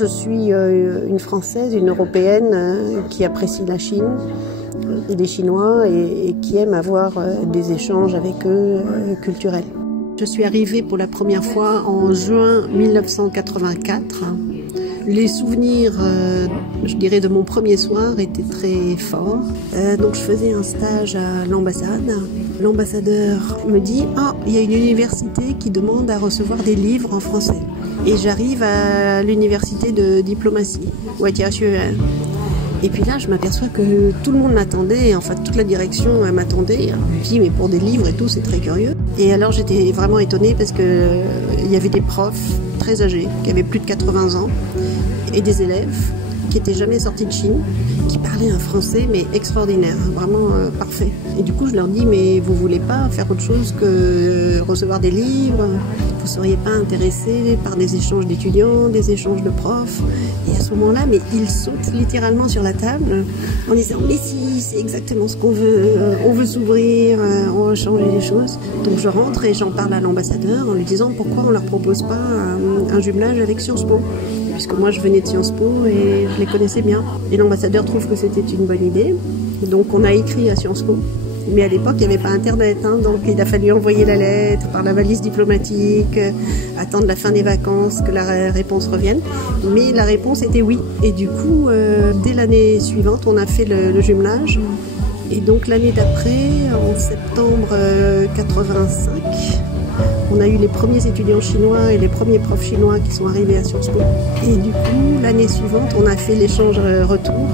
Je suis une Française, une Européenne qui apprécie la Chine et les Chinois et qui aime avoir des échanges avec eux culturels. Je suis arrivée pour la première fois en juin 1984. Les souvenirs, je dirais, de mon premier soir étaient très forts. Donc je faisais un stage à l'ambassade. L'ambassadeur me dit « Ah, il y a une université qui demande à recevoir des livres en français. » Et j'arrive à l'université de diplomatie, Waitia-Xuan. Et puis là, je m'aperçois que tout le monde m'attendait, en fait, toute la direction m'attendait. Je me dis, mais pour des livres et tout, c'est très curieux. Et alors, j'étais vraiment étonnée parce que il y avait des profs très âgés, qui avaient plus de 80 ans, et des élèves qui n'étaient jamais sortis de Chine, qui parlaient un français, mais extraordinaire, vraiment parfait. Et du coup, je leur dis, mais vous voulez pas faire autre chose que recevoir des livres? Vous ne seriez pas intéressés par des échanges d'étudiants, des échanges de profs? Et à ce moment-là, mais ils sautent littéralement sur la table en disant, mais si, c'est exactement ce qu'on veut, on veut s'ouvrir, on veut changer les choses. Donc je rentre et j'en parle à l'ambassadeur en lui disant pourquoi on ne leur propose pas un jumelage avec Sciences Po. Puisque moi je venais de Sciences Po et je les connaissais bien. Et l'ambassadeur trouve que c'était une bonne idée. Donc on a écrit à Sciences Po. Mais à l'époque, il n'y avait pas Internet, hein, donc il a fallu envoyer la lettre par la valise diplomatique, attendre la fin des vacances, que la réponse revienne. Mais la réponse était oui. Et du coup, dès l'année suivante, on a fait le jumelage. Et donc l'année d'après, en septembre 85, on a eu les premiers étudiants chinois et les premiers profs chinois qui sont arrivés à Sciences Po. Et du coup, l'année suivante, on a fait l'échange retour.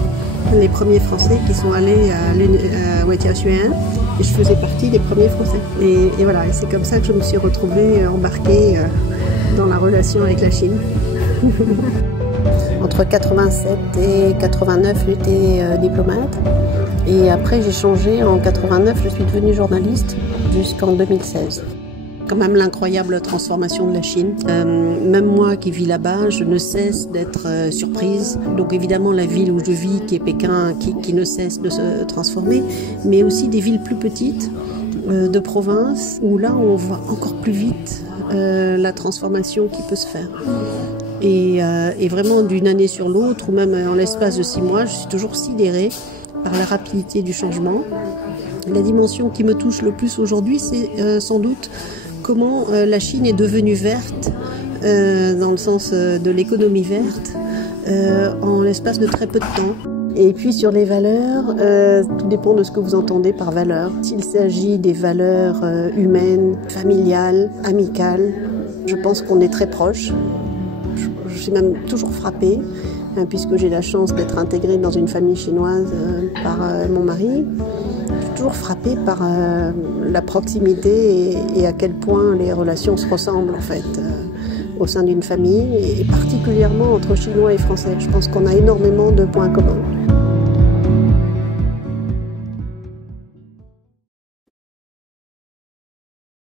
Les premiers Français qui sont allés à Waitia-Xuan et je faisais partie des premiers Français. Et voilà, et c'est comme ça que je me suis retrouvée embarquée dans la relation avec la Chine. Entre 87 et 89, j'étais diplomate. Et après, j'ai changé. En 89, je suis devenue journaliste jusqu'en 2016. Quand même l'incroyable transformation de la Chine. Même moi qui vis là-bas, je ne cesse d'être surprise. Donc évidemment la ville où je vis, qui est Pékin, qui ne cesse de se transformer, mais aussi des villes plus petites de province, où là on voit encore plus vite la transformation qui peut se faire. Et vraiment d'une année sur l'autre, ou même en l'espace de 6 mois, je suis toujours sidérée par la rapidité du changement. La dimension qui me touche le plus aujourd'hui, c'est sans doute comment la Chine est devenue verte, dans le sens de l'économie verte, en l'espace de très peu de temps. Et puis sur les valeurs, tout dépend de ce que vous entendez par valeur. S'il s'agit des valeurs humaines, familiales, amicales, je pense qu'on est très proches. Je suis même toujours frappée, puisque j'ai la chance d'être intégrée dans une famille chinoise par mon mari. Toujours frappée par la proximité et à quel point les relations se ressemblent en fait au sein d'une famille et particulièrement entre Chinois et Français. Je pense qu'on a énormément de points communs.